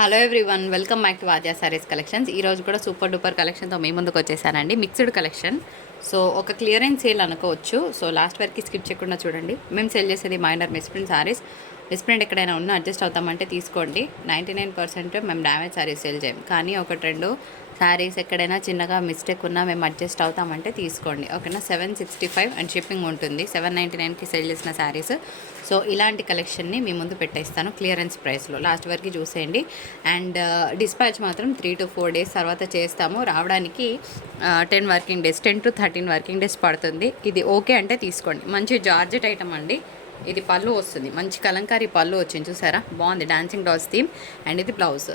Hello everyone, welcome back to Aadya saris collections. ఈరోజు కూడా super duper కలెక్షన్తో మీ ముందుకు వచ్చేసానండి. Mixed collection. సో ఒక క్లియరెన్స్ సేల్ అనుకోవచ్చు. సో లాస్ట్ వరకు స్కిప్ చేయకుండా చూడండి. మేము సేల్ చేసేది మైనర్ మిస్ప్రింట్ సారీస్. మిస్ప్రింట్ ఎక్కడైనా ఉన్నా అడ్జస్ట్ అవుతామంటే తీసుకోండి. 99% మేము డ్యామేజ్ సారీస్ సేల్ చేయం, కానీ ఒకటి రెండు శారీస్ ఎక్కడైనా చిన్నగా మిస్టేక్ ఉన్నా మేము అడ్జస్ట్ అవుతామంటే తీసుకోండి, ఓకేనా. 765 అండ్ షిప్పింగ్ ఉంటుంది. 799కి సేల్ చేసిన శారీస్. సో ఇలాంటి కలెక్షన్ని మీ ముందు పెట్టేస్తాను క్లియరెన్స్ ప్రైస్లో. లాస్ట్ వరకు చూసేయండి. అండ్ డిస్పాచ్ మాత్రం 3 to 4 days తర్వాత చేస్తాము. రావడానికి 10 working days, 10 to 13 working days పడుతుంది. ఇది ఓకే అంటే తీసుకోండి. మంచి జార్జెట్ ఐటమ్ అండి. ఇది పళ్ళు వస్తుంది, మంచి కలంకారీ పళ్ళు వచ్చింది, చూసారా, బాగుంది. Dancing dolls theme. అండ్ ఇది బ్లౌజ్.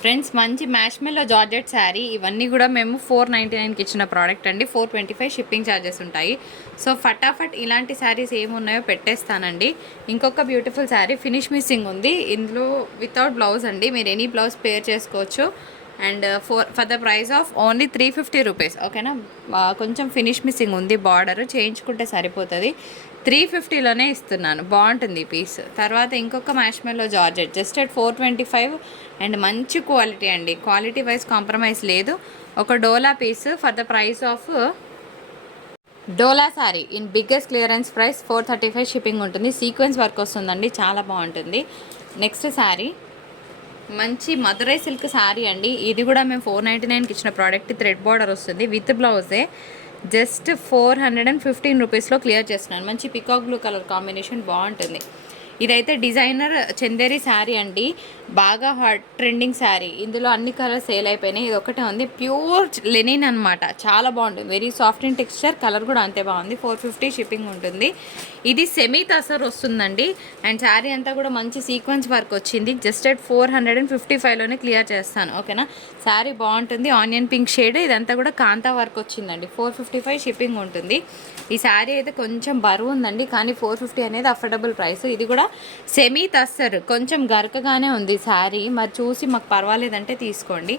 ఫ్రెండ్స్, మంచి మ్యాష్మెల్లో జార్జెట్ శారీ. ఇవన్నీ కూడా మేము 499కి ఇచ్చిన ప్రోడక్ట్ అండి. 425 షిప్పింగ్ ఛార్జెస్ ఉంటాయి. సో ఫటాఫట్ ఇలాంటి శారీస్ ఏమున్నాయో పెట్టేస్తానండి. ఇంకొక బ్యూటిఫుల్ శారీ ఫినిష్ మిస్సింగ్ ఉంది ఇందులో, వితౌట్ బ్లౌజ్ అండి. మీరు ఎనీ బ్లౌజ్ పేర్ చేసుకోవచ్చు. And for the price of only 350 rupees, ఓకేనా. కొంచెం ఫినిష్ మిస్సింగ్ ఉంది, బార్డర్ చేయించుకుంటే సరిపోతుంది. 350లోనే ఇస్తున్నాను. బాగుంటుంది ఈ పీస్. తర్వాత ఇంకొక marshmallow georgette, just at 425. And మంచి క్వాలిటీ అండి, క్వాలిటీ వైజ్ కాంప్రమైజ్ లేదు. ఒక dola piece for the price of dola sari in biggest clearance price 435 shipping ఉంటుంది. సీక్వెన్స్ వర్క్ వస్తుందండి, చాలా బాగుంటుంది. నెక్స్ట్ శారీ మంచి మదురై సిల్క్ శారీ అండి. ఇది కూడా మేము 499కి ఇచ్చిన ప్రోడక్ట్. థ్రెడ్ బార్డర్ వస్తుంది విత్ బ్లౌజే. జస్ట్ 415 రూపీస్లో క్లియర్ చేస్తున్నాను. మంచి పికాక్ బ్లూ కలర్ కాంబినేషన్, బాగుంటుంది. ఇదైతే డిజైనర్ చందేరి శారీ అండి, బాగా హాట్ ట్రెండింగ్ శారీ. ఇందులో అన్ని కలర్స్ సేల్ అయిపోయినాయి. ఇది ఒకటే ఉంది, ప్యూర్ లెనిన్ అనమాట. చాలా బాగుంటుంది, very soft in texture. Colour కూడా అంతే బాగుంది. 450 షిప్పింగ్ ఉంటుంది. ఇది సెమీ తసర్ వస్తుందండి. అండ్ శారీ అంతా కూడా మంచి సీక్వెన్స్ వర్క్ వచ్చింది. జస్ట్ అట్ 455లోనే క్లియర్ చేస్తాను, ఓకేనా. శారీ బాగుంటుంది, ఆనియన్ పింక్ షేడ్. ఇదంతా కూడా కాంతా వర్క్ వచ్చిందండి. 455 షిప్పింగ్ ఉంటుంది. ఈ శారీ అయితే కొంచెం బరువు ఉందండి, కానీ 450 అనేది అఫోర్డబుల్ ప్రైస్. ఇది కూడా సెమీ తస్సర్, కొంచెం గరకగానే ఉంది శారీ. మరి చూసి మాకు పర్వాలేదంటే తీసుకోండి.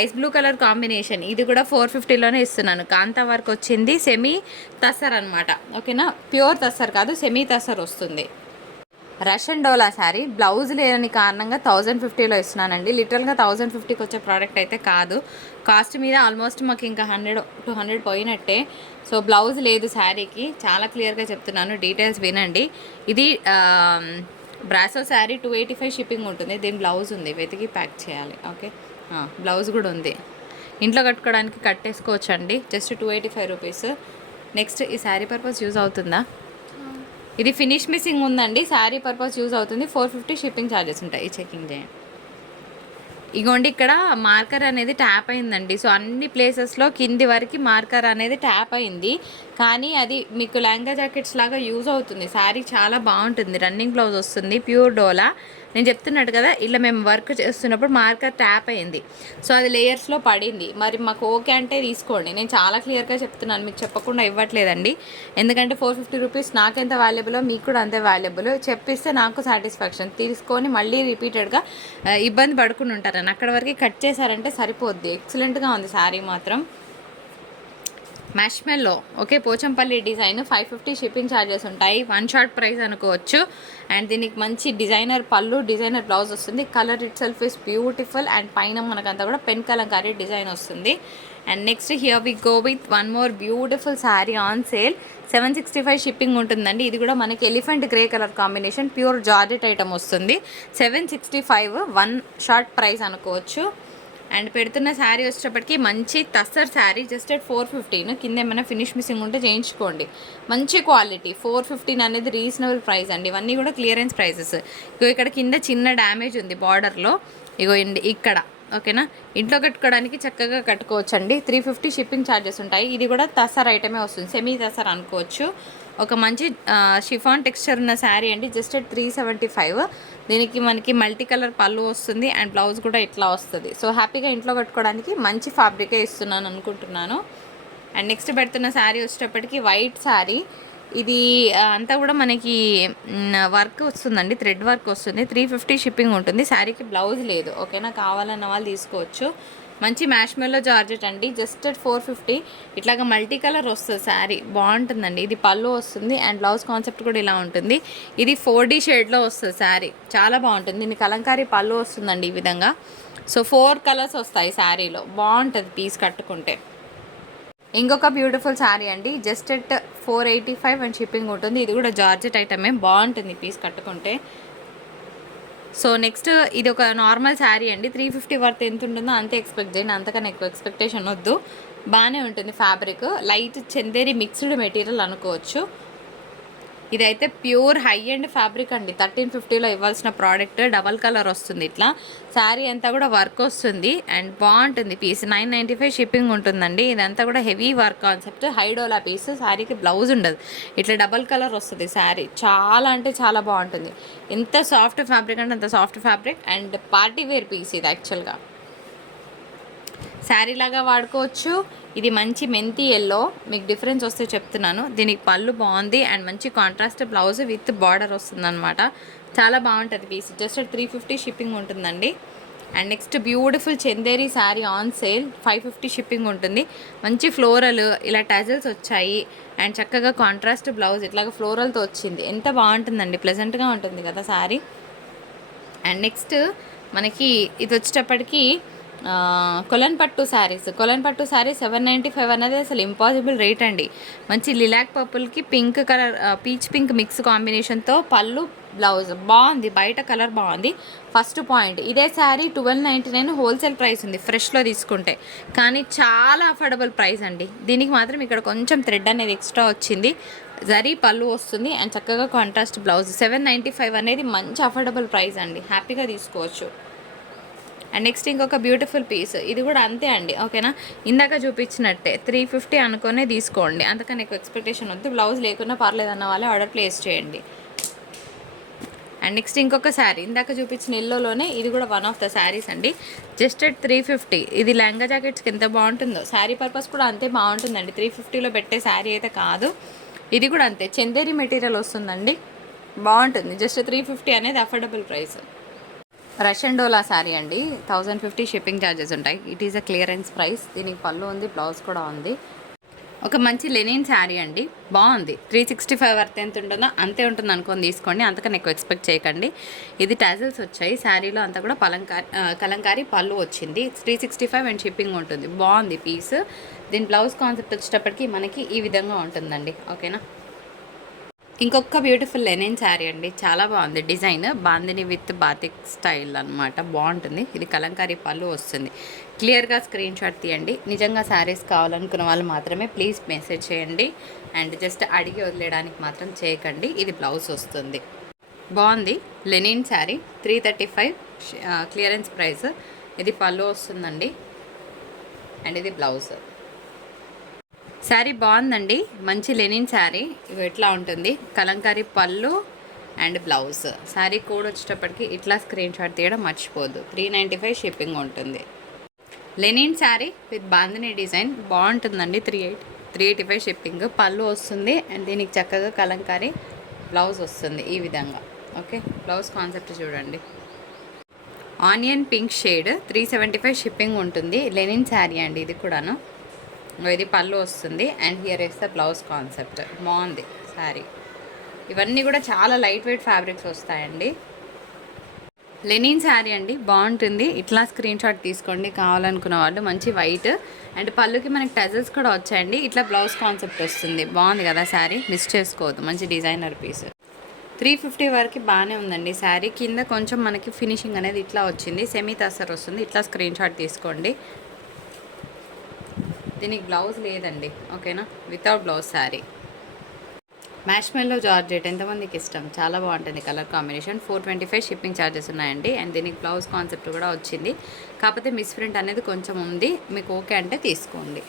Ice blue colour combination. ఇది కూడా 450లోనే ఇస్తున్నాను. కాంతా వర్క్ వచ్చింది, సెమీ తస్సర్ అనమాట, ఓకేనా. ప్యూర్ తస్సర్ కాదు, సెమీ తస్సర్ వస్తుంది. రషన్ డోలా శారీ. బ్లౌజ్ లేని కారణంగా 1050లో ఇస్తున్నానండి. లిటరల్గా 1050కి వచ్చే ప్రోడక్ట్ అయితే కాదు. కాస్ట్ మీద ఆల్మోస్ట్ మాకు ఇంకా 100-200 పోయినట్టే. సో బ్లౌజ్ లేదు శారీకి, చాలా క్లియర్గా చెప్తున్నాను, డీటెయిల్స్ వినండి. ఇది బ్రాసో శారీ 285 షిప్పింగ్ ఉంటుంది. దీని బ్లౌజ్ ఉంది, వెతికి ప్యాక్ చేయాలి, ఓకే. బ్లౌజ్ కూడా ఉంది. ఇంట్లో కట్టుకోవడానికి కట్టేసుకోవచ్చు అండి. Just 285 rupees. నెక్స్ట్, ఈ శారీ పర్పస్ యూజ్ అవుతుందా? ఇది ఫినిష్ మిస్సింగ్ ఉందండి, శారీ పర్పస్ యూజ్ అవుతుంది. 450 షిప్పింగ్ ఛార్జెస్ ఉంటాయి. చెకింగ్ చేయండి. ఇగోండి, ఇక్కడ మార్కర్ అనేది ట్యాప్ అయిందండి. సో అన్ని ప్లేసెస్లో కింది వరకు మార్కర్ అనేది ట్యాప్ అయింది, కానీ అది మీకు లెహంగా జాకెట్స్ లాగా యూజ్ అవుతుంది. శారీ చాలా బాగుంటుంది. రన్నింగ్ బ్లౌజ్ వస్తుంది, ప్యూర్ డోలా. నేను చెప్తున్నట్టు కదా, ఇలా మేము వర్క్ చేస్తున్నప్పుడు మార్కర్ ట్యాప్ అయింది. సో అది లేయర్స్లో పడింది. మరి మాకు ఓకే అంటే తీసుకోండి. నేను చాలా క్లియర్గా చెప్తున్నాను, మీకు చెప్పకుండా ఇవ్వట్లేదండి. ఎందుకంటే 450 రూపీస్ నాకెంత వాల్యుబులో మీకు కూడా అంతే వాల్యుబుల్. చెప్పిస్తే నాకు సాటిస్ఫాక్షన్. తీసుకొని మళ్ళీ రిపీటెడ్గా ఇబ్బంది పడుకుని ఉంటారని అక్కడ వరకు కట్ చేశారంటే సరిపోద్ది. ఎక్సలెంట్గా ఉంది శారీ మాత్రం. Marshmallow, okay. Pochampally design. 550 shipping charges ఉంటాయి. 1 షార్ట్ ప్రైస్ అనుకోవచ్చు. అండ్ దీనికి మంచి డిజైనర్ పళ్ళు, డిజైనర్ బ్లౌజ్ వస్తుంది. Colour itself is beautiful. And పైన మనకంతా కూడా పెన్ కలంకారీ డిజైన్ వస్తుంది. And next, here we go with one more beautiful sari on sale. 765 shipping ఉంటుందండి. ఇది కూడా మనకి elephant grey colour combination, pure georgette item వస్తుంది. 765, 1 షార్ట్ ప్రైస్ అనుకోవచ్చు. అండ్ పెడుతున్న శారీ వచ్చేటప్పటికి మంచి తస్సర్ శారీ. Just at 415. కింద ఏమైనా ఫినిష్ మిస్సింగ్ ఉంటే చేయించుకోండి. మంచి క్వాలిటీ. 415 అనేది రీజనబుల్ ప్రైస్ అండి. ఇవన్నీ కూడా క్లియరెన్స్ ప్రైసెస్. ఇగో ఇక్కడ కింద చిన్న డ్యామేజ్ ఉంది బార్డర్లో, ఇగో ఇక్కడ, ఓకేనా. ఇంట్లో కట్టుకోవడానికి చక్కగా కట్టుకోవచ్చు అండి. 350 షిప్పింగ్ ఛార్జెస్ ఉంటాయి. ఇది కూడా తసర్ ఐటమే వస్తుంది, సెమీ తసర్ అనుకోవచ్చు. ఒక మంచి షిఫాన్ టెక్స్చర్ ఉన్న శారీ అండి. జస్ట్ 375. దీనికి మనకి మల్టీ కలర్ పళ్ళు వస్తుంది. అండ్ బ్లౌజ్ కూడా ఇట్లా వస్తుంది. సో హ్యాపీగా ఇంట్లో కట్టుకోవడానికి మంచి ఫ్యాబ్రికే ఇస్తున్నాను అనుకుంటున్నాను. అండ్ నెక్స్ట్ పెడుతున్న శారీ వచ్చేటప్పటికి వైట్ శారీ. ఇది అంతా కూడా మనకి వర్క్ వస్తుందండి, థ్రెడ్ వర్క్ వస్తుంది. 350 షిప్పింగ్ ఉంటుంది. శారీకి బ్లౌజ్ లేదు, ఓకేనా. కావాలన్న వాళ్ళు తీసుకోవచ్చు. మంచి మ్యాష్మెల్లో జార్జెట్ అండి, జస్ట్ 450. ఇట్లాగా మల్టీ కలర్ వస్తుంది శారీ, బాగుంటుందండి. ఇది పళ్ళు వస్తుంది అండ్ బ్లౌజ్ కాన్సెప్ట్ కూడా ఇలా ఉంటుంది. ఇది 4D షేడ్లో వస్తుంది శారీ, చాలా బాగుంటుంది. దీని కలంకారీ పళ్ళు వస్తుందండి ఈ విధంగా. సో 4 కలర్స్ వస్తాయి శారీలో, బాగుంటుంది పీస్ కట్టుకుంటే. ఇంకొక బ్యూటిఫుల్ శారీ అండి, జస్ట్ 485 అండ్ షిప్పింగ్ ఉంటుంది. ఇది కూడా జార్జెట్ ఐటమే, బాగుంటుంది పీస్ కట్టుకుంటే. సో నెక్స్ట్ ఇది ఒక నార్మల్ శారీ అండి, 350 వర్త్ ఎంత ఉంటుందో అంతే ఎక్స్పెక్ట్ చేయండి, అంతకన్నా ఎక్కువ ఎక్స్పెక్టేషన్ వద్దు. బాగానే ఉంటుంది fabric, light Chanderi mixed material అనుకోవచ్చు. ఇదైతే ప్యూర్ హై అండ్ ఫ్యాబ్రిక్ అండి, 1350లో ఇవ్వాల్సిన ప్రోడక్ట్. డబల్ కలర్ వస్తుంది, ఇట్లా శారీ అంతా కూడా వర్క్ వస్తుంది అండ్ బాగుంటుంది పీస్. 995 షిప్పింగ్ ఉంటుందండి. ఇదంతా కూడా హెవీ వర్క్ కాన్సెప్ట్, హైడోలా పీస్. శారీకి బ్లౌజ్ ఉండదు, ఇట్లా డబల్ కలర్ వస్తుంది శారీ. చాలా అంటే చాలా బాగుంటుంది. ఎంత సాఫ్ట్ ఫ్యాబ్రిక్ అంటే అంత soft fabric and party wear piece ఇది యాక్చువల్గా. శారీ లాగా వాడుకోవచ్చు. ఇది మంచి మెంతి ఎల్లో, మీకు డిఫరెన్స్ వస్తే చెప్తున్నాను. దీనికి పళ్ళు బాగుంది అండ్ మంచి కాంట్రాస్ట్ బ్లౌజ్ విత్ బార్డర్ వస్తుందన్నమాట. చాలా బాగుంటుంది పీస్. జస్ట్ 350 షిప్పింగ్ ఉంటుందండి. And next beautiful Chanderi sari on sale, 550 shipping ఉంటుంది. మంచి ఫ్లోరల్ ఇలా టజల్స్ వచ్చాయి అండ్ చక్కగా కాంట్రాస్ట్ బ్లౌజ్ ఇట్లాగా ఫ్లోరల్తో వచ్చింది. ఎంత బాగుంటుందండి, ప్లెజెంట్గా ఉంటుంది కదా శారీ. అండ్ నెక్స్ట్ మనకి ఇది వచ్చేటప్పటికి కొలన్ పట్టు శారీస్. కొలన్ పట్టు శారీ 795 అనేది అసలు ఇంపాసిబుల్ రేట్ అండి. మంచి లిలాక్ పర్పుల్కి pink colour, peach pink mix కాంబినేషన్తో పళ్ళు బ్లౌజ్ బాగుంది, బయట కలర్ బాగుంది. ఫస్ట్ పాయింట్, ఇదే శారీ 1299 హోల్సేల్ ప్రైస్ ఉంది ఫ్రెష్లో తీసుకుంటే, కానీ చాలా అఫోర్డబుల్ ప్రైస్ అండి. దీనికి మాత్రం ఇక్కడ కొంచెం థ్రెడ్ అనేది ఎక్స్ట్రా వచ్చింది. జరీ పళ్ళు వస్తుంది అండ్ చక్కగా కాంట్రాస్ట్ బ్లౌజ్. 795 అనేది మంచి అఫోర్డబుల్ ప్రైస్ అండి, హ్యాపీగా తీసుకోవచ్చు. అండ్ నెక్స్ట్ ఇంకొక బ్యూటిఫుల్ పీస్, ఇది కూడా అంతే అండి, ఓకేనా. ఇందాక చూపించినట్టే 350 అనుకునే తీసుకోండి, అంతకని ఎక్కువ ఎక్స్పెక్టేషన్ వద్దు. బ్లౌజ్ లేకున్నా పర్లేదు అన్న వాళ్ళే ఆర్డర్ ప్లేస్ చేయండి. అండ్ నెక్స్ట్ ఇంకొక శారీ, ఇందాక చూపించిన ఎల్లోలోనే ఇది కూడా వన్ ఆఫ్ ద శారీస్ అండి, జస్ట్ 350. ఇది లెహంగా జాకెట్స్కి ఎంత బాగుంటుందో, శారీ పర్పస్ కూడా అంతే బాగుంటుందండి. 350లో పెట్టే శారీ అయితే కాదు. ఇది కూడా అంతే, చందేరి మెటీరియల్ వస్తుందండి, బాగుంటుంది. జస్ట్ 350 అనేది అఫోర్డబుల్ ప్రైస్. రష్యన్ డోలా శారీ అండి, 1050 షిప్పింగ్ ఛార్జెస్ ఉంటాయి. It is a clearance price. దీనికి పళ్ళు ఉంది, బ్లౌజ్ కూడా ఉంది. ఒక మంచి లెనిన్ శారీ అండి, బాగుంది. 365 వర్త్ ఎంత ఉంటుందో అంతే ఉంటుంది అనుకొని తీసుకోండి, అంతకన్నా ఎక్కువ ఎక్స్పెక్ట్ చేయకండి. ఇది టాజల్స్ వచ్చాయి శారీలో, అంతా కూడా కలంకారీ పళ్ళు వచ్చింది. 365 అండ్ షిప్పింగ్ ఉంటుంది, బాగుంది పీస్. దీని బ్లౌజ్ కాన్సెప్ట్ వచ్చేటప్పటికి మనకి ఈ విధంగా ఉంటుందండి, ఓకేనా. ఇంకొక బ్యూటిఫుల్ లెనిన్ శారీ అండి, చాలా బాగుంది design. Bandhani with batik style అనమాట, బాగుంటుంది. ఇది కలంకారీ పళ్ళు వస్తుంది. క్లియర్గా స్క్రీన్ షాట్ తీయండి. నిజంగా శారీస్ కావాలనుకున్న వాళ్ళు మాత్రమే ప్లీజ్ మెసేజ్ చేయండి అండ్ జస్ట్ అడిగి వదిలేయడానికి మాత్రం చేయకండి. ఇది బ్లౌజ్ వస్తుంది, బాగుంది. Linen sari 335 clearance price. ఇది పళ్ళు వస్తుందండి అండ్ ఇది బ్లౌజ్. శారీ బాగుందండి, మంచి లెనిన్ శారీ. ఇవి ఎట్లా ఉంటుంది, కలంకారీ పళ్ళు అండ్ బ్లౌజ్. శారీ కోడ్ వచ్చేటప్పటికి ఇట్లా స్క్రీన్ షాట్ తీయడం మర్చిపోద్దు. 395 షిప్పింగ్ ఉంటుంది. Linen sari with bandhani design, బాగుంటుందండి. 385 షిప్పింగ్. పళ్ళు వస్తుంది అండ్ దీనికి చక్కగా కలంకారీ బ్లౌజ్ వస్తుంది ఈ విధంగా, ఓకే. బ్లౌజ్ కాన్సెప్ట్ చూడండి, ఆనియన్ పింక్ షేడ్. 375 షిప్పింగ్ ఉంటుంది. లెనిన్ శారీ అండి ఇది కూడాను. ఇది పళ్ళు వస్తుంది and here is the blouse concept, బాగుంది శారీ. ఇవన్నీ కూడా చాలా లైట్ వెయిట్ ఫ్యాబ్రిక్స్ వస్తాయండి. లెనిన్ శారీ అండి, బాగుంటుంది. ఇట్లా స్క్రీన్ షాట్ తీసుకోండి కావాలనుకున్న వాళ్ళు. మంచి వైట్ అండ్ పళ్ళుకి మనకి టజల్స్ కూడా వచ్చాయండి. ఇట్లా బ్లౌజ్ కాన్సెప్ట్ వస్తుంది, బాగుంది కదా శారీ, మిస్ చేసుకోవద్దు. మంచి డిజైనర్ పీస్. 350 వరకు బాగానే ఉందండి శారీ. కింద కొంచెం మనకి ఫినిషింగ్ అనేది ఇట్లా వచ్చింది, సెమీ తసర్ వస్తుంది. ఇట్లా స్క్రీన్ షాట్ తీసుకోండి. దీనికి బ్లౌజ్ లేదండి, ఓకేనా. Without blouse sari. Marshmallow georgette ఎంతమందికి ఇష్టం, చాలా బాగుంటుంది కలర్ కాంబినేషన్. 425 షిప్పింగ్ ఛార్జెస్ ఉన్నాయండి అండ్ దీనికి బ్లౌజ్ కాన్సెప్ట్ కూడా వచ్చింది. కాకపోతే మిస్ ప్రింట్ అనేది కొంచెం ఉంది, మీకు ఓకే అంటే తీసుకోండి.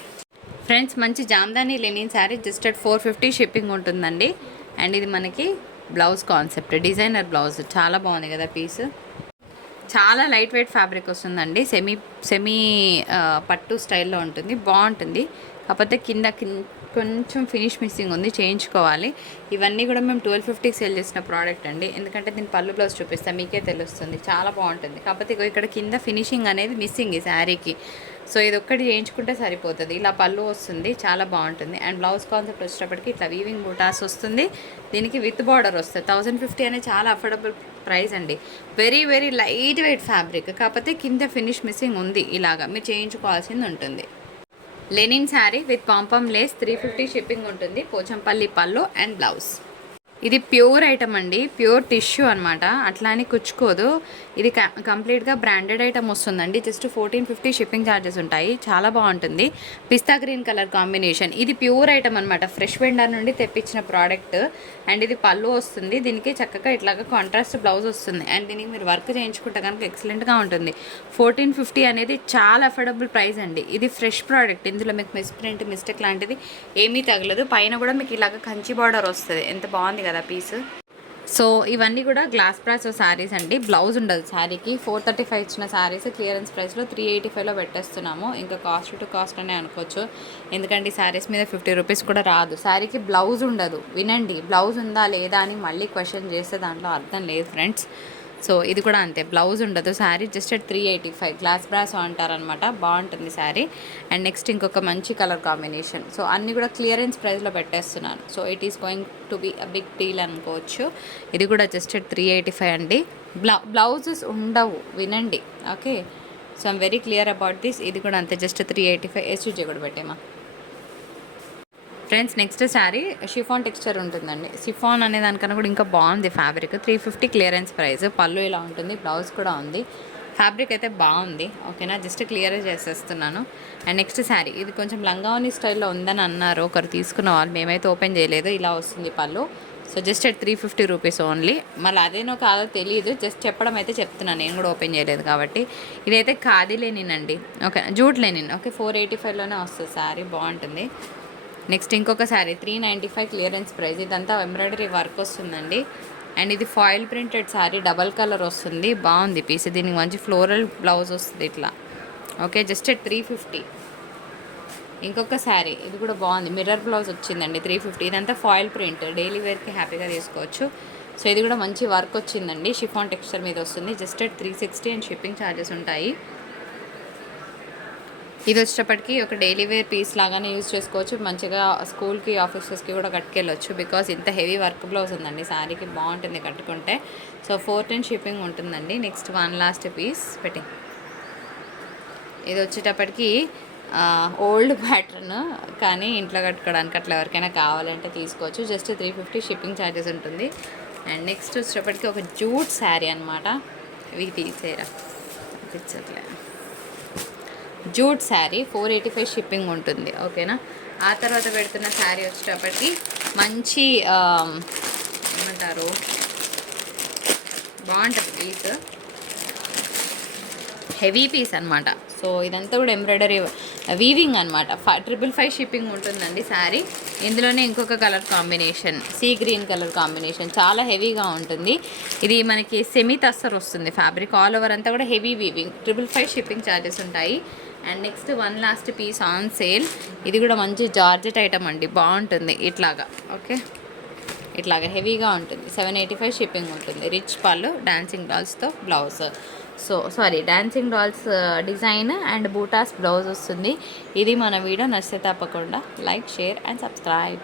ఫ్రెండ్స్, మంచి jamdani linen sari just 450 shipping ఉంటుందండి అండ్ ఇది మనకి బ్లౌజ్ కాన్సెప్ట్, డిజైనర్ బ్లౌజ్. చాలా బాగుంది కదా పీస్. చాలా లైట్ వెయిట్ ఫ్యాబ్రిక్ వస్తుందండి, సెమీ పట్టు స్టైల్లో ఉంటుంది, బాగుంటుంది. కాకపోతే కింద కొంచెం ఫినిష్ మిస్సింగ్ ఉంది, చేయించుకోవాలి. ఇవన్నీ కూడా మేము 1250కి సేల్ చేసిన ప్రోడక్ట్ అండి, ఎందుకంటే దీని పళ్ళు బ్లౌజ్ చూపిస్తాను మీకే తెలుస్తుంది. చాలా బాగుంటుంది. కాకపోతే ఇక్కడ కింద ఫినిషింగ్ అనేది మిస్సింగ్ ఈ శారీకి. సో ఇది ఒక్కటి చేయించుకుంటే సరిపోతుంది. ఇలా పళ్ళు వస్తుంది, చాలా బాగుంటుంది. అండ్ బ్లౌజ్ కాన్సెప్ట్ వచ్చేటప్పటికి ఇట్లా వీవింగ్ బూటాస్ వస్తుంది, దీనికి విత్ బార్డర్ వస్తుంది. 1050 అనేది చాలా అఫోర్డబుల్ ప్రైస్ అండి. Very very light weight fabric, కాకపోతే కింద ఫినిష్ మిస్సింగ్ ఉంది, ఇలాగా మీరు చేయించుకోవాల్సింది ఉంటుంది. Linen sari with pompom lace, 350 shipping ఉంటుంది. పోచంపల్లి పళ్ళు అండ్ బ్లౌజ్. ఇది ప్యూర్ ఐటమ్ అండి, ప్యూర్ టిష్యూ అనమాట, అట్లా అని కుచ్చుకోదు. ఇది కంప్లీట్గా బ్రాండెడ్ ఐటమ్ వస్తుందండి. జస్ట్ 1450 షిప్పింగ్ ఛార్జెస్ ఉంటాయి. చాలా బాగుంటుంది. Pista green colour combination. ఇది ప్యూర్ ఐటమ్ అనమాట, ఫ్రెష్ వెండర్ నుండి తెప్పించిన ప్రోడక్ట్. అండ్ ఇది పళ్ళు వస్తుంది, దీనికి చక్కగా ఇట్లాగా కాంట్రాస్ట్ బ్లౌజ్ వస్తుంది. అండ్ దీనికి మీరు వర్క్ చేయించుకుంటే కనుక ఎక్సలెంట్గా ఉంటుంది. 1450 అనేది చాలా అఫోర్డబుల్ ప్రైస్ అండి. ఇది ఫ్రెష్ ప్రోడక్ట్, ఇందులో మీకు మిస్ప్రింట్ మిస్టేక్ లాంటిది ఏమీ తగలదు. పైన కూడా మీకు ఇలాగ కంచి బార్డర్ వస్తుంది. ఎంత బాగుంది కదా పీస్. సో ఇవన్నీ కూడా గ్లాస్ బ్రాస్ శారీస్ అండి. బ్లౌజ్ ఉండదు శారీకి. 435 ఇచ్చిన శారీస్ క్లియరెన్స్ ప్రైస్లో 385లో పెట్టేస్తున్నాము. ఇంకా కాస్ట్ టు కాస్ట్ అనే అనుకోవచ్చు, ఎందుకంటే ఈ శారీస్ మీద 50 రూపీస్ కూడా రాదు. శారీకి బ్లౌజ్ ఉండదు. వినండి, బ్లౌజ్ ఉందా లేదా అని మళ్ళీ క్వశ్చన్ చేస్తే దాంట్లో అర్థం లేదు ఫ్రెండ్స్. సో ఇది కూడా అంతే, బ్లౌజ్ ఉండదు. శారీ జస్ట్ 385 గ్లాస్ బ్రాస్ అంటారనమాట. బాగుంటుంది శారీ. అండ్ నెక్స్ట్ ఇంకొక మంచి కలర్ కాంబినేషన్. సో అన్నీ కూడా క్లియరెన్స్ ప్రైస్లో పెట్టేస్తున్నాను. So it is going to be a big deal అనుకోవచ్చు. ఇది కూడా జస్ట్ 385 అండి. బ్లౌజెస్ ఉండవు, వినండి. Okay, so I'm very clear about this. ఇది కూడా అంతే, జస్ట్ 385. ఎస్యూజీ కూడా పెట్టేమా friends. Next sari chiffon texture ఉంటుందండి. షిఫాన్ అనే దానికన్నా కూడా ఇంకా బాగుంది ఫ్యాబ్రిక్. 350 clearance price. పళ్ళు ఇలా ఉంటుంది, బ్లౌజ్ కూడా ఉంది. ఫ్యాబ్రిక్ అయితే బాగుంది. ఓకేనా, జస్ట్ క్లియర్ చేసేస్తున్నాను. అండ్ నెక్స్ట్ శారీ, ఇది కొంచెం లంగావని స్టైల్లో ఉందని అన్నారు ఒకరు తీసుకున్న వాళ్ళు, మేమైతే ఓపెన్ చేయలేదు. ఇలా వస్తుంది పళ్ళు. So just 350 rupees only. మళ్ళీ అదేనో కాదో తెలియదు, జస్ట్ చెప్పడం అయితే చెప్తున్నాను, నేను కూడా ఓపెన్ చేయలేదు కాబట్టి. ఇదైతే ఖాదీ లెనిన్ అండి. Okay, jute Lenin. ఓకే, 485లోనే వస్తుంది శారీ, బాగుంటుంది. నెక్స్ట్ ఇంకొక శారీ 395 క్లియరెన్స్ ప్రైస్. ఇదంతా ఎంబ్రాయిడరీ వర్క్ వస్తుందండి. అండ్ ఇది foil printed sari, double colour వస్తుంది, బాగుంది పీస్. దీనికి మంచి ఫ్లోరల్ బ్లౌజ్ వస్తుంది ఇట్లా. Okay, just 350. ఇంకొక శారీ, ఇది కూడా బాగుంది, మిర్రర్ బ్లౌజ్ వచ్చిందండి, 350. ఇదంతా ఫాయిల్ ప్రింట్, డైలీ వేర్కి హ్యాపీగా తీసుకోవచ్చు. సో ఇది కూడా మంచి వర్క్ వచ్చిందండి, షిఫాన్ టెక్స్చర్ మీద వస్తుంది. జస్ట్ 360 అండ్ షిప్పింగ్ ఛార్జెస్ ఉంటాయి. ఇది వచ్చేటప్పటికి ఒక డైలీ వేర్ పీస్ లాగానే యూజ్ చేసుకోవచ్చు. మంచిగా స్కూల్కి ఆఫీసెస్కి కూడా కట్టుకెళ్ళొచ్చు, బికాజ్ ఇంత హెవీ వర్క్ బ్లౌజ్ ఉందండి శారీకి, బాగుంటుంది కట్టుకుంటే. సో 410 షిప్పింగ్ ఉంటుందండి. నెక్స్ట్ వన్ లాస్ట్ పీస్ పెట్టి, ఇది వచ్చేటప్పటికి ఓల్డ్ ప్యాటర్న్, కానీ ఇంట్లో కట్టుకోవడానికి అట్లా ఎవరికైనా కావాలంటే తీసుకోవచ్చు. జస్ట్ 350 షిప్పింగ్ ఛార్జెస్ ఉంటుంది. అండ్ నెక్స్ట్ వచ్చేటప్పటికి ఒక జూట్ శారీ అనమాట. ఇవి తీసేరా, తెచ్చట్లే. జూట్ శారీ 485 షిప్పింగ్ ఉంటుంది. ఓకేనా, ఆ తర్వాత పెడుతున్న శారీ వచ్చేటప్పటికి మంచి ఏమంటారు, బాగుంటుంది పీస్, హెవీ పీస్ అనమాట. సో ఇదంతా కూడా ఎంబ్రాయిడరీ వీవింగ్ అనమాట. 555 షిప్పింగ్ ఉంటుందండి శారీ. ఇందులోనే ఇంకొక colour combination, sea green colour combination, చాలా హెవీగా ఉంటుంది. ఇది మనకి సెమీ తస్సర్ వస్తుంది ఫ్యాబ్రిక్, ఆల్ ఓవర్ అంతా కూడా హెవీ వీవింగ్. 555 షిప్పింగ్ ఛార్జెస్ ఉంటాయి. And next one last piece on sale. ఇది కూడా మంచి జార్జెట్ ఐటమ్ అండి, బాగుంటుంది ఇట్లాగా. ఓకే, ఇట్లాగా హెవీగా ఉంటుంది. 785 షిప్పింగ్ ఉంటుంది. రిచ్ పళ్ళు, డాన్సింగ్ డాల్స్తో blouse. So sorry, dancing dolls design and butas blouse వస్తుంది. ఇది మన వీడియో నచ్చితే తప్పకుండా లైక్, షేర్ అండ్ సబ్స్క్రైబ్.